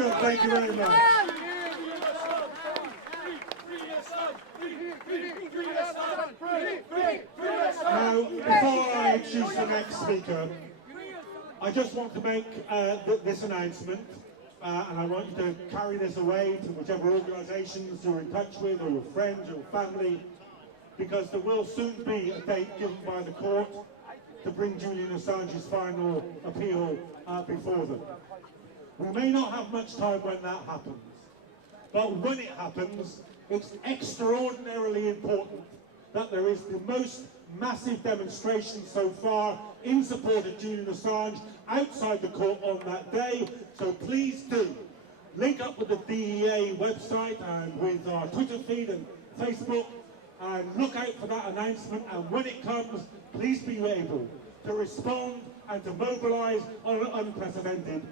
Speaker, thank you very much. Now, before I introduce the next speaker, I just want to make this announcement, and I want you to carry this away to whichever organisations you're in touch with, or your friends, or your family, because there will soon be a date given by the court to bring Julian Assange's final appeal before them. We may not have much time when that happens, but when it happens, it's extraordinarily important that there is the most massive demonstration so far in support of Julian Assange outside the court on that day. So please do link up with the DEA website and with our Twitter feed and Facebook, and look out for that announcement. And when it comes, please be able to respond and to mobilise on an unprecedented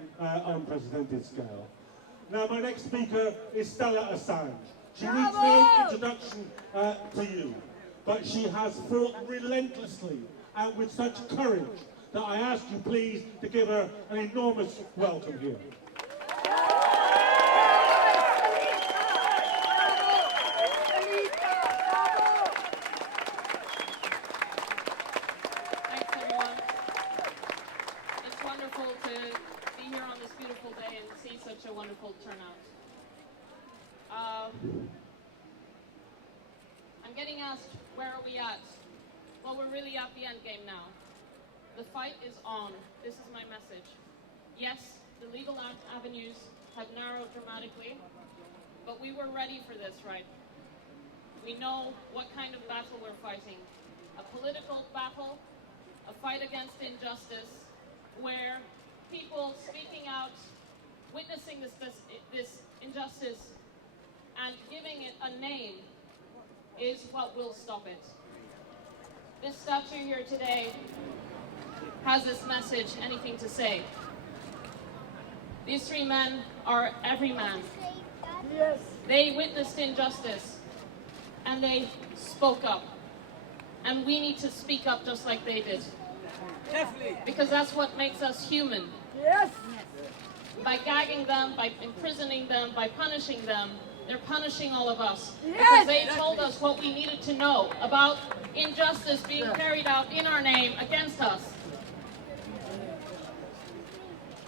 scale. Now, my next speaker is Stella Assange. She needs no introduction to you, but she has fought relentlessly and with such courage that I ask you please to give her an enormous welcome here. Thanks everyone. It's wonderful to be here on this beautiful day and see such a wonderful turnout. I'm getting asked, where are we at? Well, we're really at the end game now. The fight is on. This is my message. Yes, the legal avenues have narrowed dramatically, but we were ready for this, right? We know what kind of battle we're fighting. A political battle, a fight against injustice, where people speaking out, witnessing this injustice, and giving it a name is what will stop it. This statue here today has this message, anything to say. These three men are every man. Yes. They witnessed injustice and they spoke up. And we need to speak up just like they did. Definitely. Because that's what makes us human. Yes. By gagging them, by imprisoning them, by punishing them, they're punishing all of us. Yes. Because they told us what we needed to know about injustice being carried out in our name against us.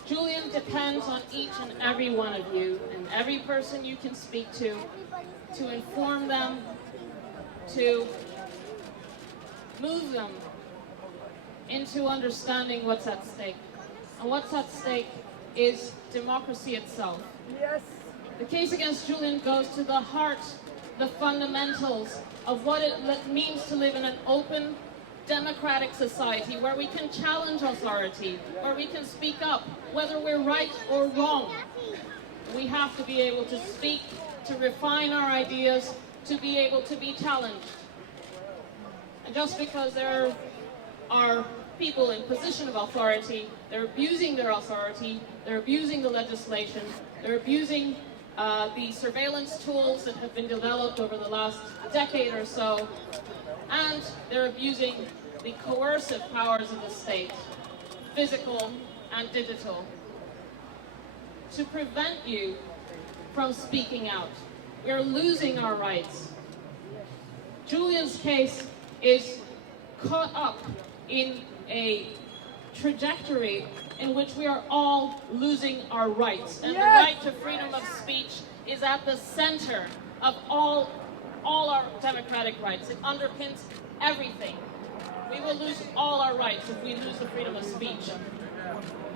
Julian depends on each and every one of you and every person you can speak to inform them, to move them into understanding what's at stake. And what's at stake is democracy itself. Yes. The case against Julian goes to the heart, the fundamentals of what it means to live in an open, democratic society where we can challenge authority, where we can speak up, whether we're right or wrong. We have to be able to speak, to refine our ideas, to be able to be challenged. And just because there are people in position of authority, they're abusing their authority, they're abusing the legislation, they're abusing the surveillance tools that have been developed over the last decade or so, and they're abusing the coercive powers of the state, physical and digital, to prevent you from speaking out. We're losing our rights. Julian's case is caught up in a trajectory in which we are all losing our rights. And yes, the right to freedom of speech is at the center of all our democratic rights. It underpins everything. We will lose all our rights if we lose the freedom of speech.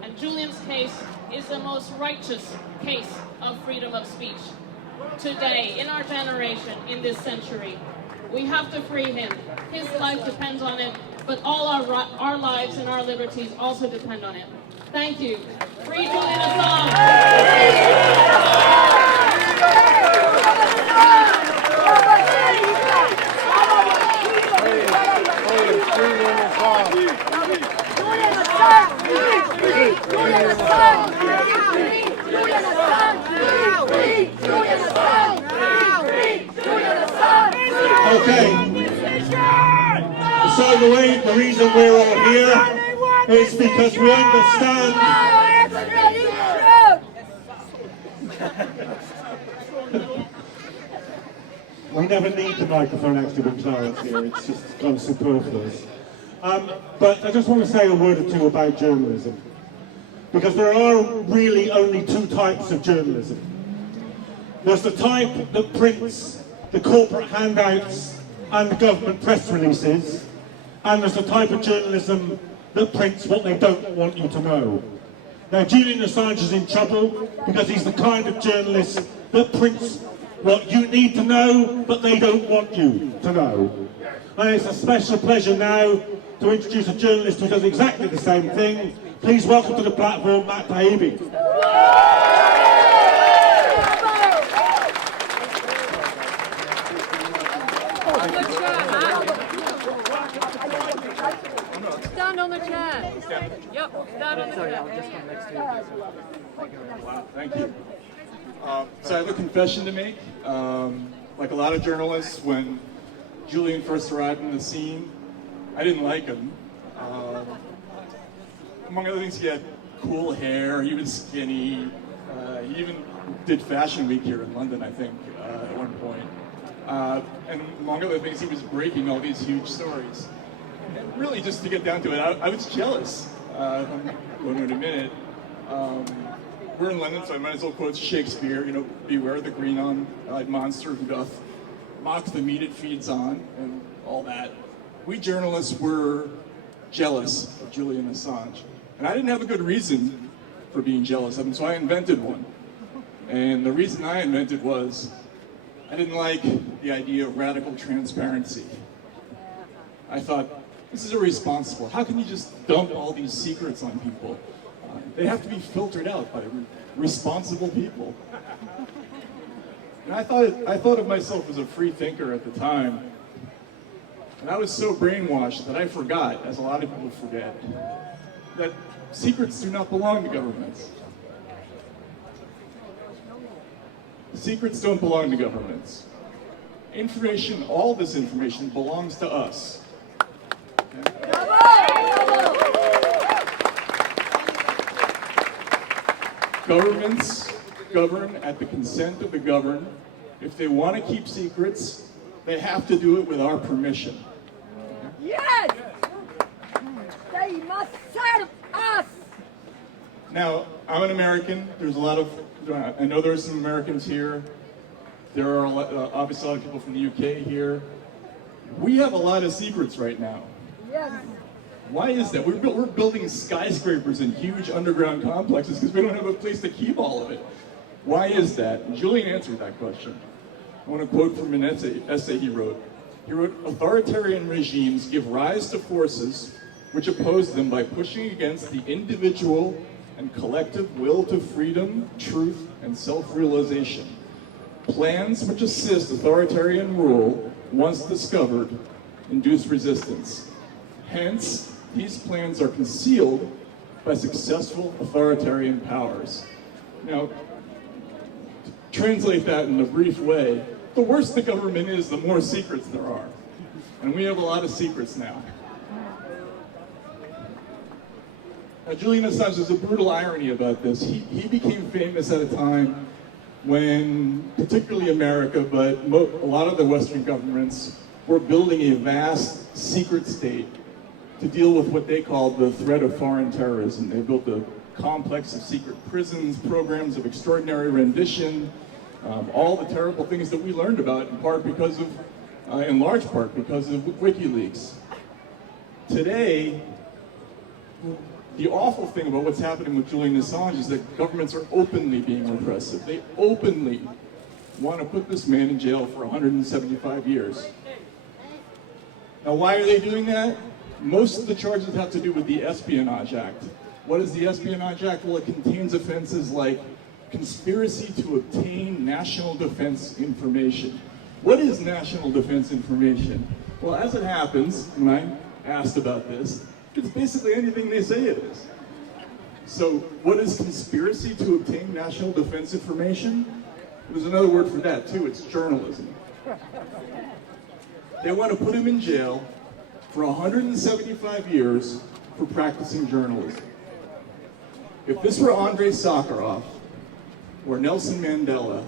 And Julian's case is the most righteous case of freedom of speech today, in our generation, in this century. We have to free him. His life depends on it, but all our lives and our liberties also depend on it. Thank you. Free Julian Assange! Okay. So the reason we're all here is because we understand we never need the microphone actually with clarity here, it's just kind of superfluous. But I just want to say a word or two about journalism. Because there are really only two types of journalism. There's the type that prints the corporate handouts and the government press releases, and there's the type of journalism that prints what they don't want you to know. Now, Julian Assange is in trouble because he's the kind of journalist that prints what you need to know, but they don't want you to know. And it's a special pleasure now to introduce a journalist who does exactly the same thing. Please welcome to the platform, Mabey. Stand on the chair. Yep, stand on the chair. I'll just come next to you. Wow, thank you. So I have a confession to make. Like a lot of journalists, when Julian first arrived in the scene, I didn't like him. Among other things, he had cool hair, he was skinny, he even did Fashion Week here in London, I think, at one point. And among other things, he was breaking all these huge stories. And really, just to get down to it, I was jealous, if I'm going to admit it. We're in London, so I might as well quote Shakespeare, you know, beware the green-eyed monster who doth mock the meat it feeds on, and all that. We journalists were jealous of Julian Assange. And I didn't have a good reason for being jealous of him, so I invented one. And the reason I invented was, I didn't like the idea of radical transparency. I thought, this is irresponsible. How can you just dump all these secrets on people? They have to be filtered out by responsible people. And I thought of myself as a free thinker at the time. And I was so brainwashed that I forgot, as a lot of people forget, that secrets do not belong to governments. Secrets don't belong to governments. Information, all this information, belongs to us. Okay? Governments govern at the consent of the governed. If they want to keep secrets, they have to do it with our permission. Yes! They must serve us! Now, I'm an American. There's a lot of, I know there's some Americans here. There are obviously a lot of people from the UK here. We have a lot of secrets right now. Yes. Why is that? We're building skyscrapers and huge underground complexes because we don't have a place to keep all of it. Why is that? And Julian answered that question. I want to quote from an essay he wrote. He wrote, authoritarian regimes give rise to forces which oppose them by pushing against the individual and collective will to freedom, truth, and self-realization. Plans which assist authoritarian rule, once discovered, induce resistance. Hence, these plans are concealed by successful authoritarian powers. Now, to translate that in a brief way, the worse the government is, the more secrets there are. And we have a lot of secrets now. Now, Julian Assange, there's a brutal irony about this. He became famous at a time when, particularly America, but a lot of the Western governments were building a vast secret state to deal with what they called the threat of foreign terrorism. They built a complex of secret prisons, programs of extraordinary rendition, all the terrible things that we learned about, in large part because of WikiLeaks. Today, the awful thing about what's happening with Julian Assange is that governments are openly being repressive. They openly want to put this man in jail for 175 years. Now, why are they doing that? Most of the charges have to do with the Espionage Act. What is the Espionage Act? Well, it contains offenses like conspiracy to obtain national defense information. What is national defense information? Well, as it happens, when I asked about this, it's basically anything they say it is. So what is conspiracy to obtain national defense information? There's another word for that too, it's journalism. They want to put him in jail for 175 years for practicing journalism. If this were Andrei Sakharov or Nelson Mandela,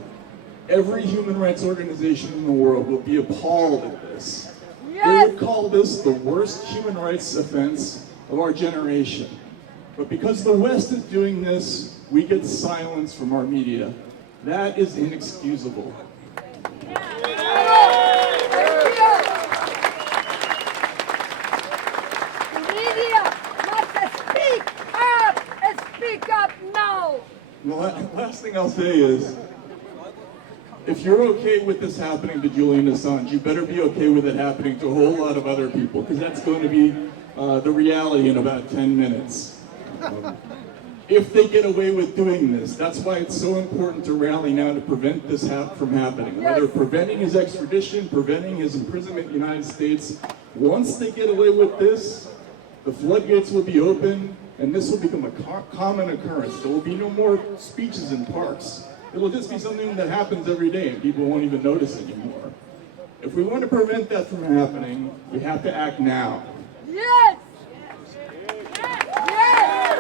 every human rights organization in the world will be appalled at this. They would call this the worst human rights offense of our generation. But because the West is doing this, we get silence from our media. That is inexcusable. Speak up now! The last thing I'll say is, if you're okay with this happening to Julian Assange, you better be okay with it happening to a whole lot of other people, because that's going to be the reality in about 10 minutes. If they get away with doing this, that's why it's so important to rally now to prevent this from happening. Whether preventing his extradition, preventing his imprisonment in the United States, once they get away with this, the floodgates will be open, and this will become a common occurrence. There will be no more speeches in parks. It'll just be something that happens every day, and people won't even notice anymore. If we want to prevent that from happening, we have to act now. Yes! Yes!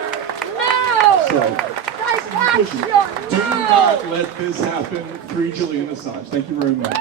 Now! So, Take action! do not let this happen. Free Julian Assange. Thank you very much.